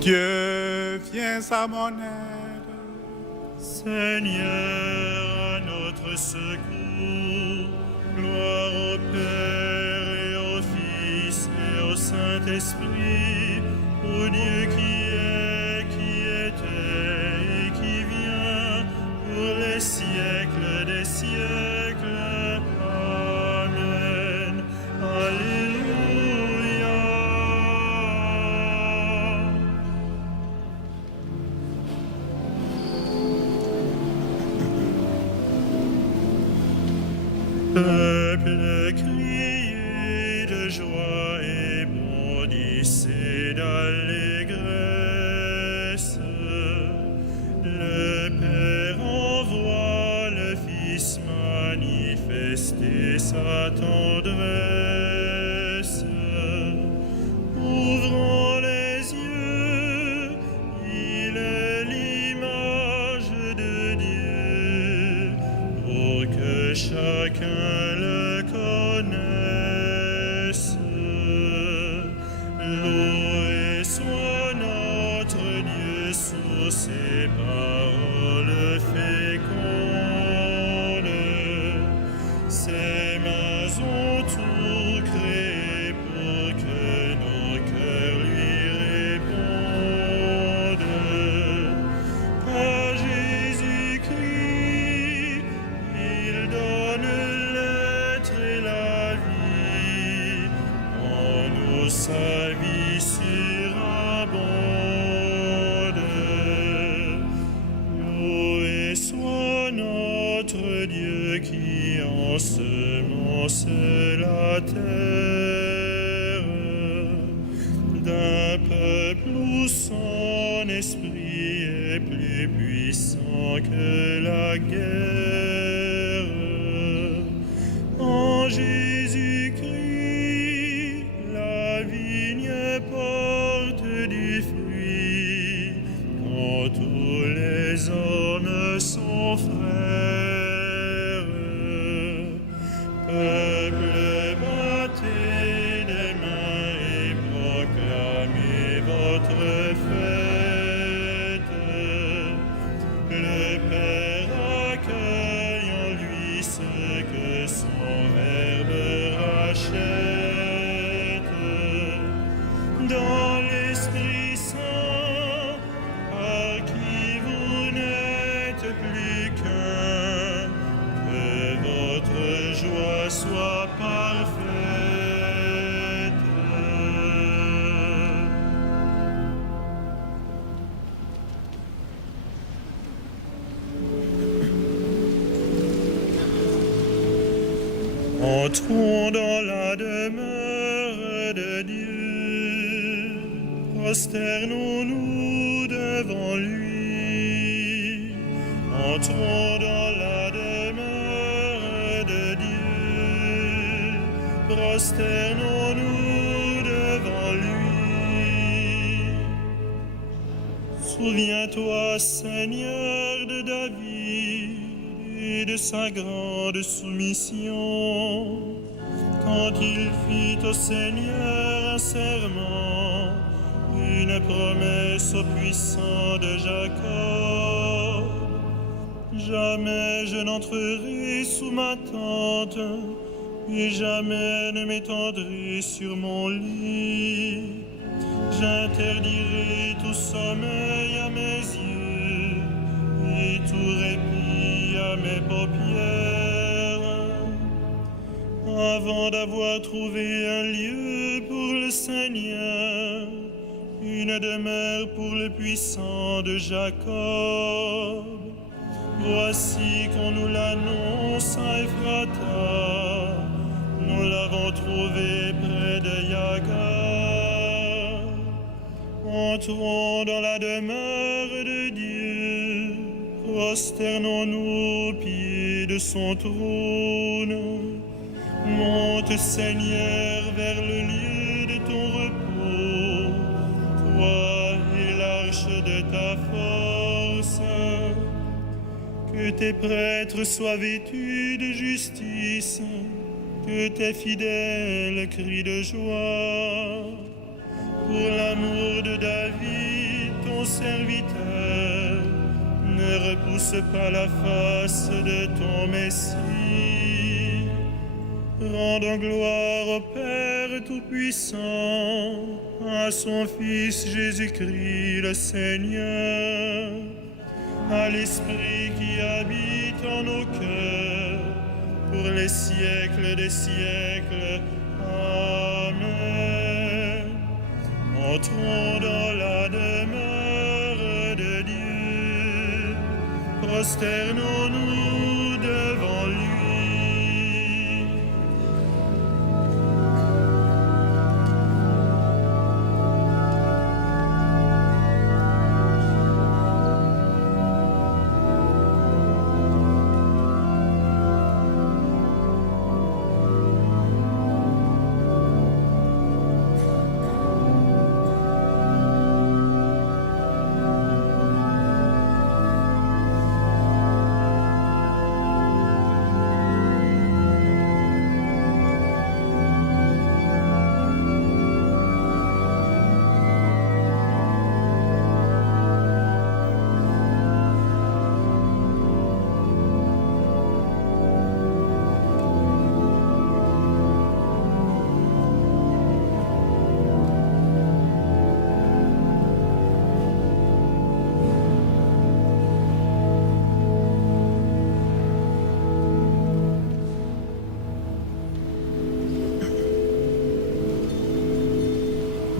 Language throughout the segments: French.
Dieu, viens à mon aide. Seigneur, à notre secours, gloire au Père et au Fils et au Saint-Esprit, au Dieu qui est, qui était et qui vient, pour les siècles des siècles. Amen. Alléluia. Peuple, criez de joie et bondissez d'allégresse. Le Père envoie le Fils manifester sa tendresse. Ouvrons les yeux, il est l'image de Dieu, pour que chacun le connaisse. Loué soit notre Dieu sous ses paroles fécondes. Ses mains ont tout créé pour que nos cœurs lui répondent. À Jésus-Christ, il donne l'être et la vie, en nous sa vie surabonde. Loué soit notre Dieu qui ensemence la terre d'un peuple où son esprit est plus puissant que la guerre. En Jésus-Christ, la vigne porte du fruit, quand tous les hommes sont frères. Peuple, battez des mains et proclamez votre fête. Le Père accueille en lui ce que son Verbe rachète. Dans l'Esprit Saint, par qui vous n'êtes plus qu'un, que votre joie soit parfaite. Entrons dans la demeure de Dieu, prosternons-nous devant lui. Entrons dans la demeure de Dieu, prosternons-nous devant lui. Souviens-toi, Seigneur, de David et de sa grande soumission, quand il fit au Seigneur un serment, une promesse au puissant de Jacob. Jamais je n'entrerai sous ma tente, et jamais ne m'étendrai sur mon lit. J'interdirai tout sommeil à mes yeux, et tout répit à mes paupières, avant d'avoir trouvé un lieu pour le Seigneur, une demeure pour le puissant de Jacob. Voici qu'on nous l'annonce à Ephrata, nous l'avons trouvé près de Yagar. Entrons dans la demeure de Dieu, prosternons-nous aux pieds de son trône. Monte, Seigneur, vers le lieu de ton repos, toi et l'arche de ta force. Que tes prêtres soient vêtus de justice, que tes fidèles crient de joie. Pour l'amour de David, ton serviteur, ne repousse pas la face de ton Messie. Rendons gloire au Père Tout-Puissant, à son Fils Jésus-Christ le Seigneur, à l'Esprit qui habite en nos cœurs, pour les siècles des siècles. Amen. Entrons dans la demeure de Dieu, prosternons-nous devant lui.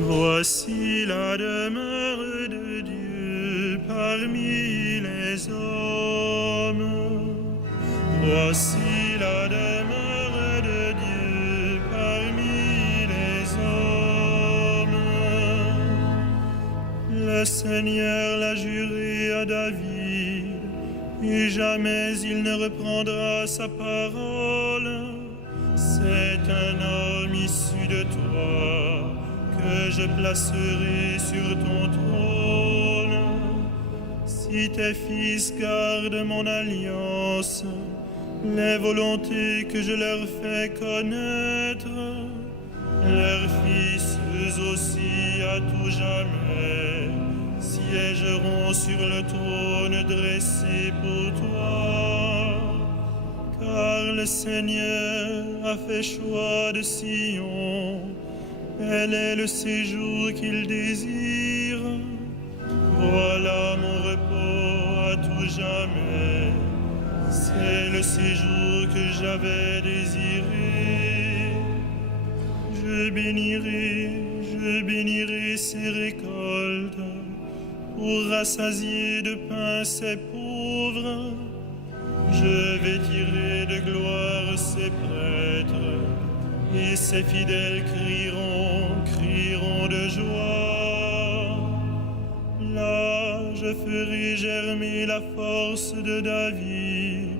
Voici la demeure de Dieu parmi les hommes. Voici la demeure de Dieu parmi les hommes. Le Seigneur l'a juré à David, et jamais il ne reprendra sa parole. C'est un homme issu de toi que je placerai sur ton trône. Si tes fils gardent mon alliance, les volontés que je leur fais connaître, leurs fils, eux aussi, à tout jamais, siégeront sur le trône dressé pour toi. Car le Seigneur a fait choix de Sion, elle est le séjour qu'il désire. Voilà mon repos à tout jamais. C'est le séjour que j'avais désiré. Je bénirai ses récoltes pour rassasier de pain ses pauvres. Je vais tirer de gloire ses prêtres, et ses fidèles crieront de joie. Là, je ferai germer la force de David.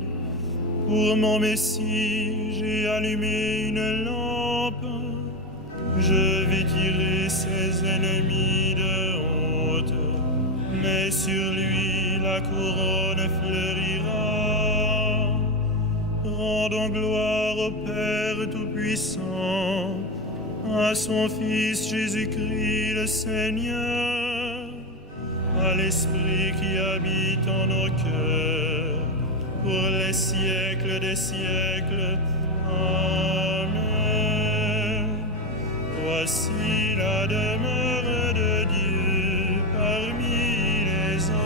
Pour mon Messie, j'ai allumé une lampe. Je vais tirer ses ennemis de honte, mais sur lui la couronne fleurira. Rendons gloire au Père Tout-Puissant, à son Fils Jésus-Christ le Seigneur, à l'Esprit qui habite en nos cœurs, pour les siècles des siècles. Amen. Voici la demeure de Dieu parmi les hommes.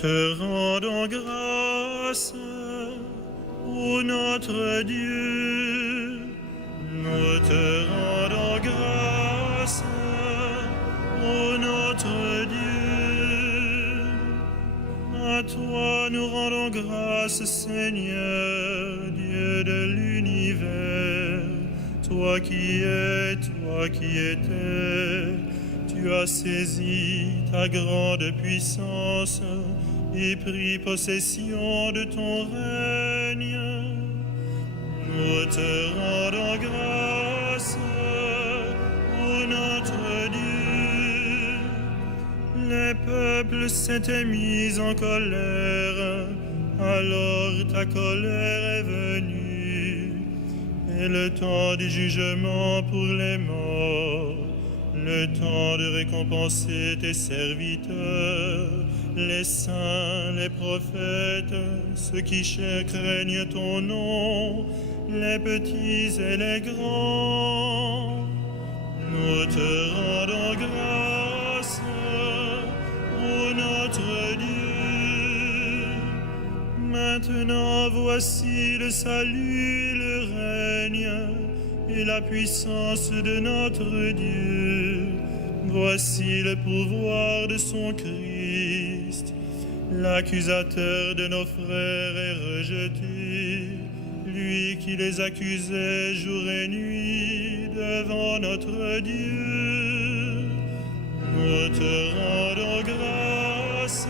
te rendons grâce, ô notre Dieu. Nous te rendons grâce, ô notre Dieu. À toi nous rendons grâce, Seigneur, Dieu de l'univers. Toi qui es, toi qui étais, tu as saisi ta grande puissance et pris possession de ton règne. Nous te rendons grâce, ô notre Dieu. Les peuples s'étaient mis en colère, alors ta colère est venue, et le temps du jugement pour les morts, le temps de récompenser tes serviteurs, les saints, les prophètes, ceux qui craignent ton nom, les petits et les grands. Nous te rendons grâce, ô notre Dieu. Maintenant voici le salut, le règne et la puissance de notre Dieu. Voici le pouvoir de son Christ. L'accusateur de nos frères est rejeté, lui qui les accusait jour et nuit devant notre Dieu. Nous te rendons grâce,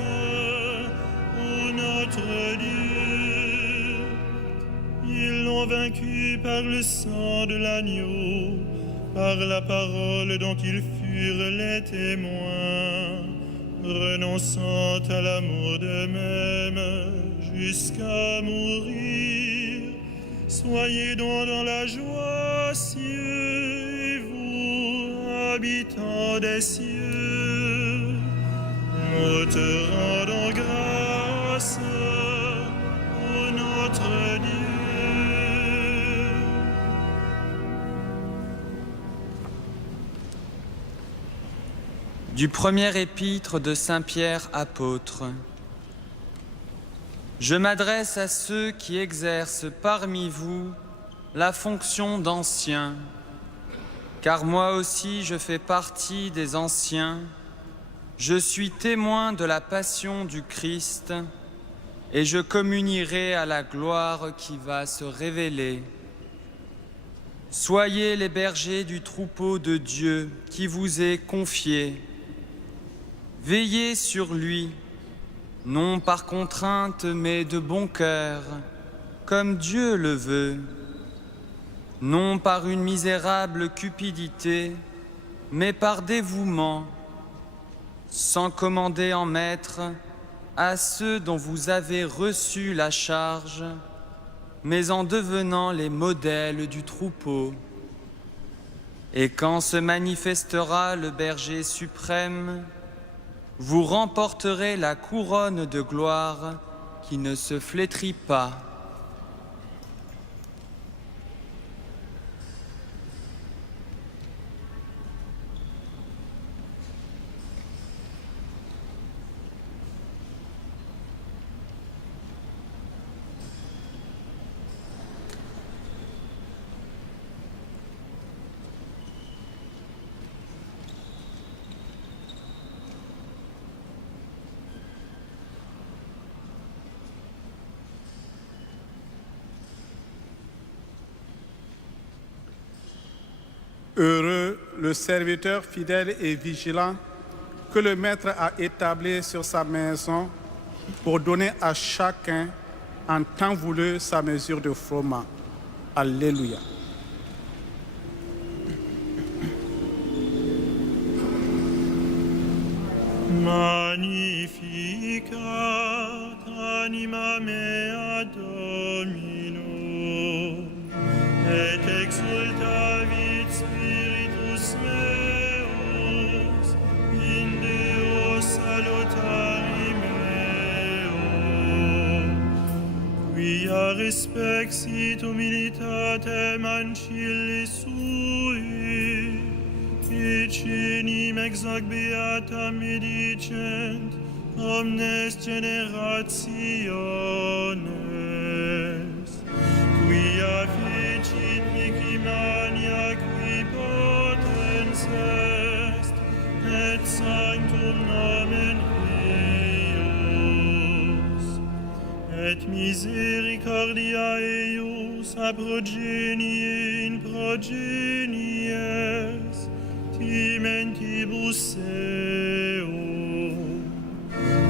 ô notre Dieu. Ils l'ont vaincu par le sang de l'agneau, par la parole dont ils furent les témoins, renonçant à l'amour d'eux-mêmes jusqu'à mourir. Soyez donc dans la joie, cieux, et vous, habitants des cieux. Nous te rendons grâce, ô notre Dieu. Du premier épître de Saint Pierre apôtre. Je m'adresse à ceux qui exercent parmi vous la fonction d'anciens, car moi aussi je fais partie des anciens. Je suis témoin de la passion du Christ et je communierai à la gloire qui va se révéler. Soyez les bergers du troupeau de Dieu qui vous est confié. Veillez sur lui, non par contrainte, mais de bon cœur, comme Dieu le veut, non par une misérable cupidité, mais par dévouement, sans commander en maître à ceux dont vous avez reçu la charge, mais en devenant les modèles du troupeau. Et quand se manifestera le berger suprême, vous remporterez la couronne de gloire qui ne se flétrit pas. Heureux le serviteur fidèle et vigilant que le Maître a établi sur sa maison pour donner à chacun en temps voulu sa mesure de froment. Alléluia. Magnificat anima mea Domino, et exultavit spiritus meus, in Deo salutari meo, quia respexit humilitatem ancilli sui, et cinim ex hoc beata me dicent, omnes generationes, quia fecit mihi mania qui potens est, et sanctum nomen eius, et misericordia eius a progenie in progenies, timentibus eum,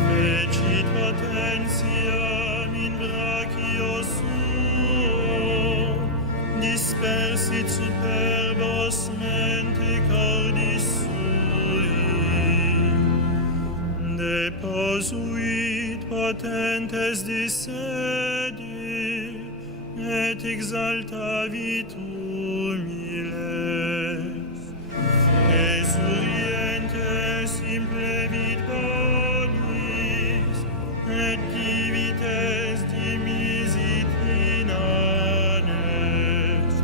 fecit potentiam in brachio suo, dispersit superbos mente cordis sui, deposuit potentes disedi, et exaltavit humiles, esurientes implevit bonis, et divites dimisit inanes,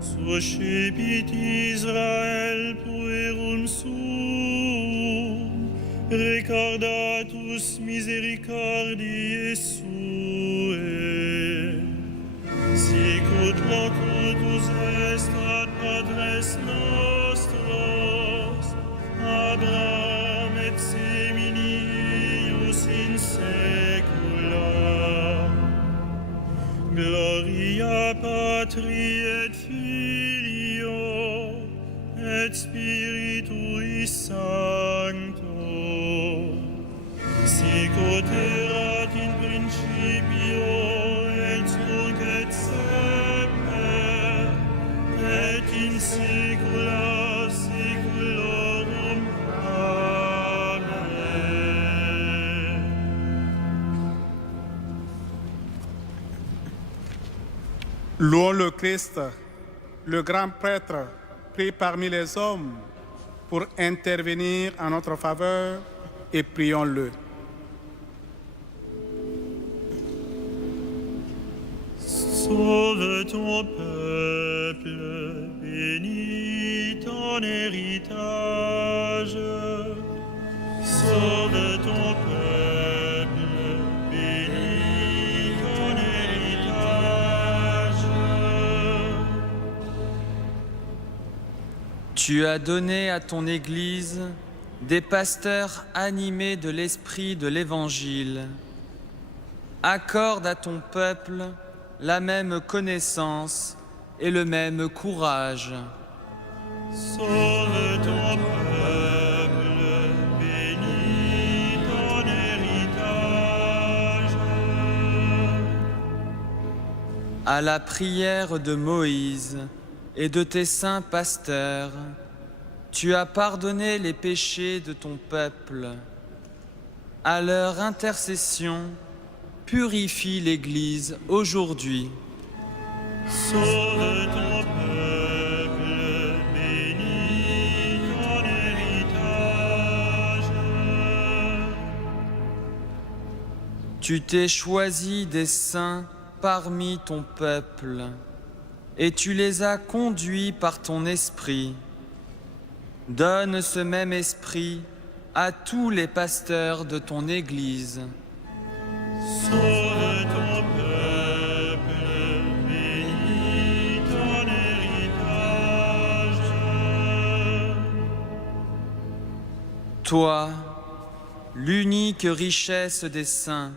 suscipit Israel puerum suum, recordatus misericordiae suae, sicut locutus est ad patres nostros, Abraham et semini eius in saecula. Gloria Patri et Filio et Spiritui Sancto, sicut erat in principio et nunc et semper, et in saecula saeculorum. Amen. Louons le Christ, le grand prêtre, prie parmi les hommes pour intervenir en notre faveur et prions-le. Sauve ton peuple, bénis ton héritage. Sauve ton peuple, bénis ton héritage. Tu as donné à ton Église des pasteurs animés de l'esprit de l'Évangile. Accorde à ton peuple la même connaissance et le même courage. Sauve ton peuple, bénis ton héritage. À la prière de Moïse et de tes saints pasteurs, tu as pardonné les péchés de ton peuple. À leur intercession, purifie l'Église aujourd'hui. Sauve ton peuple, bénis ton héritage. Tu t'es choisi des saints parmi ton peuple, et tu les as conduits par ton esprit. Donne ce même esprit à tous les pasteurs de ton Église. Sauve ton peuple, bénis ton héritage. Toi, l'unique richesse des saints,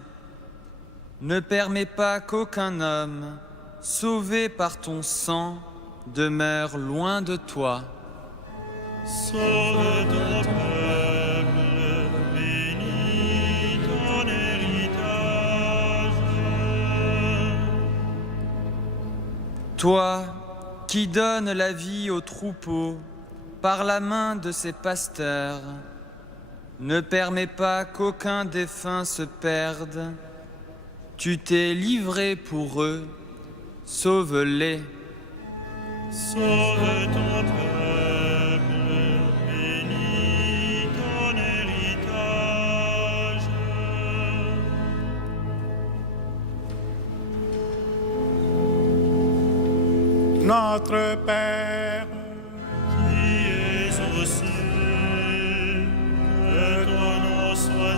ne permets pas qu'aucun homme, sauvé par ton sang, demeure loin de toi. Sauve ton peuple, bénis ton héritage. Toi, qui donnes la vie aux troupeaux par la main de ses pasteurs, ne permets pas qu'aucun défunt se perde. Tu t'es livré pour eux, sauve-les. Sauve ton peuple, bénis ton héritage. Notre Père, Qui es aux cieux, que ton nom soit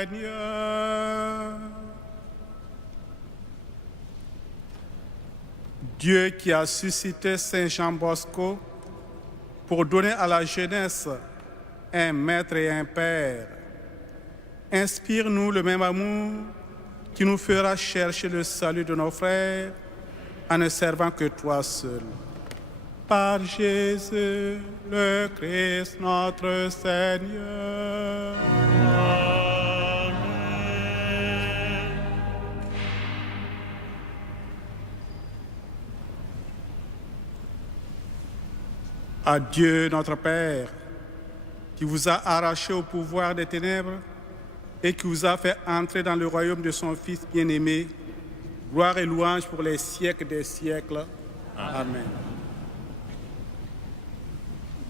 Seigneur. Dieu qui a suscité Saint Jean Bosco pour donner à la jeunesse un maître et un père, inspire-nous le même amour qui nous fera chercher le salut de nos frères en ne servant que toi seul. Par Jésus, le Christ, notre Seigneur. Amen. À Dieu, notre Père, qui vous a arraché au pouvoir des ténèbres et qui vous a fait entrer dans le royaume de son Fils bien-aimé, gloire et louange pour les siècles des siècles. Amen.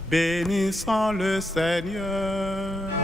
Bénissons le Seigneur.